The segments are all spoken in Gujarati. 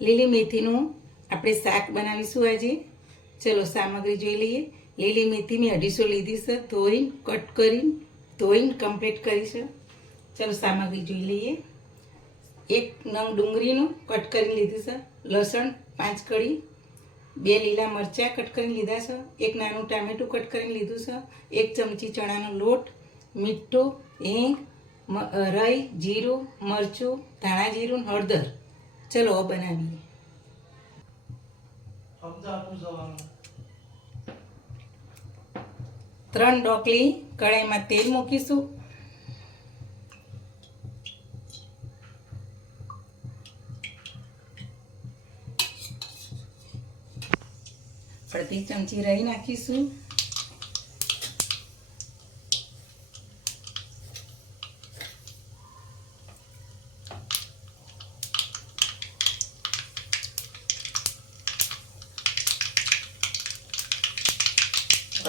લીલી મેથીનું આપણે શાક બનાવીશું આજે. ચલો સામગ્રી જોઈ લઈએ. લીલી મેથી મેં અઢીસો લીધી છે. ધોઈને, કટ કરીને, ધોઈને કમ્પ્લીટ કરી છે. ચલો સામગ્રી જોઈ લઈએ. એક નંગ ડુંગળીનું કટ કરીને લીધું છે. લસણ પાંચ કળી, બે લીલા મરચાં કટ કરીને લીધા છે. એક નાનું ટામેટું કટ કરીને લીધું છે. એક ચમચી ચણાનો લોટ, મીઠું, હિંગ રઈ, જીરું, મરચું, ધાણા જીરું હળદર. ચલો બનાવીએ. ત્રણ ડોકલી કડાઈમાં તેલ મૂકીશું. અડધી ચમચી રહી નાખીશું.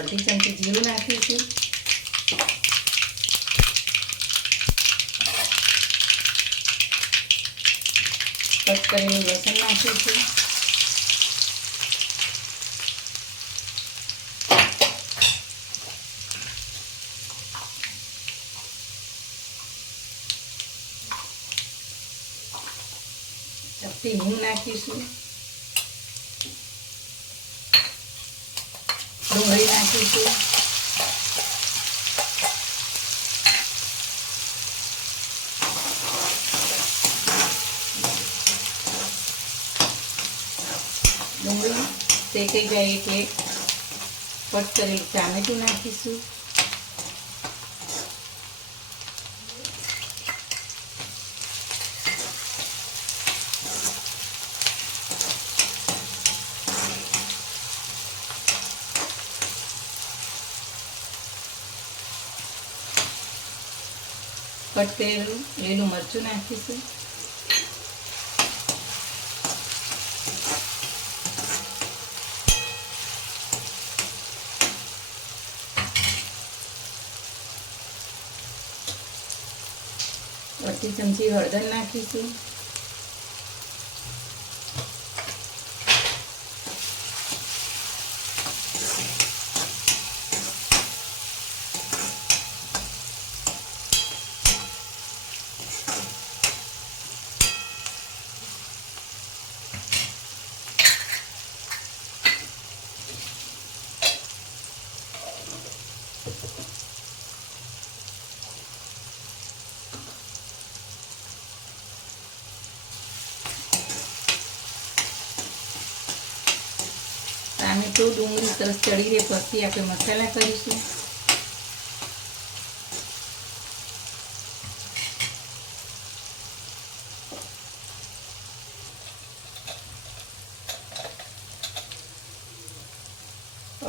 અડધી ચમચી જીરું નાખીશું કટ કરેલું લસણ નાખીશું ચપટી હિંગ નાખીશું ડુંગળી. નાખીશું ડુંગળી શેકાઈ જાય એટલે પટ કરેલું ટામેટું નાખીશું. કટ લીલું મરચું નાખીશું અડધી ચમચી હળદર નાખીશું ટામેટું ડુંગળી સરસ ચડી રહે પછી આપણે મસાલા કરીશું.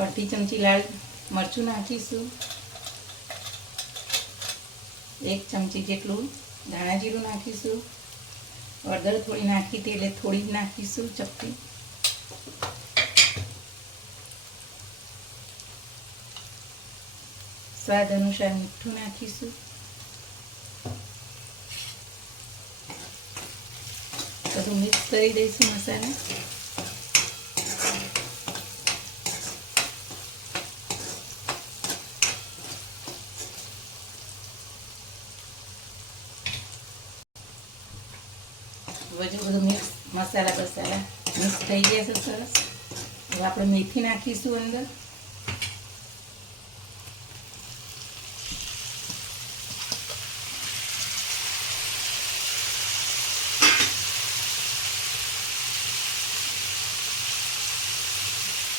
અડધી ચમચી લાલ મરચું નાખીશું. એક ચમચી જેટલું ધાણા જીરું નાખીશું. હળદર થોડી નાખી હતી એટલે થોડી જ નાખીશું ચપટી. સ્વાદ અનુસાર મીઠું નાખીશું બધું મિક્સ કરી દઈશું મસાલા બધું બધું મિક્સ મસાલા બસાલા મિક્સ થઈ ગયા છે સરસ હવે આપણે મેથી નાખીશું અંદર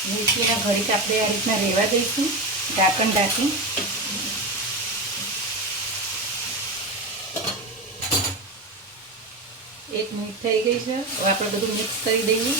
મેથીના ઘડીક આપણે આ રીતના રેવા દઈશું, ઢાંકણ ઢાંકી એક મિનિટ થઈ ગઈ છે. હવે આપણે બધું મિક્સ કરી દઈએ.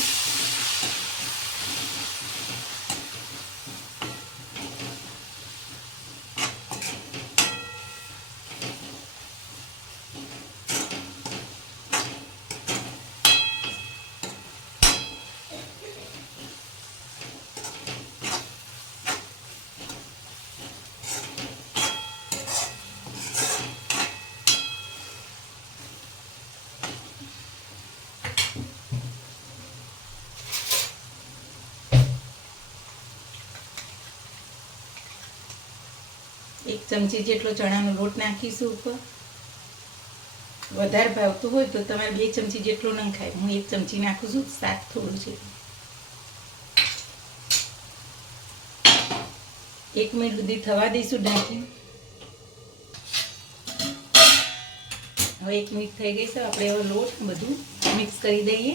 એક ચમચી જેટલો ચણાનો લોટ નાખીશું ઉપર. વધારે ભાવતું હોય તો તમારે બે ચમચી જેટલો ન ખાય. હું એક ચમચી નાખું છું શાક થોડું છે. એક મિનિટ સુધી થવા દઈશું ઢાંકી હવે એક મિનિટ થઈ ગઈ છે. આપણે હવે લોટ બધું મિક્સ કરી દઈએ.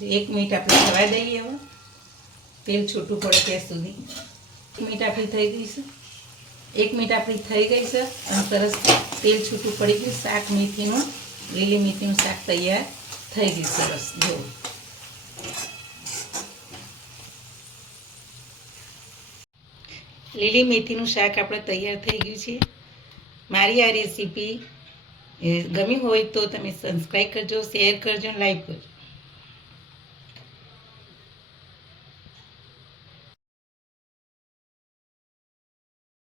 એક મિનિટ આપણે થવા દઈએ હવે. તેલ છૂટું પડે ત્યાં સુધી. એક મિનિટ આપણી થઈ ગઈ છે. એક મિનિટ આપણી થઈ ગઈ છે અને સરસ તેલ છૂટું પડી ગયું. શાક મેથીનું, લીલી મેથીનું શાક તૈયાર થઈ ગયું સરસ. જો લીલી મેથીનું શાક આપણે તૈયાર થઈ ગયું છે. મારી આ રેસીપી ગમી હોય તો તમે સબસ્ક્રાઈબ કરજો શેર કરજો લાઈક કરજો.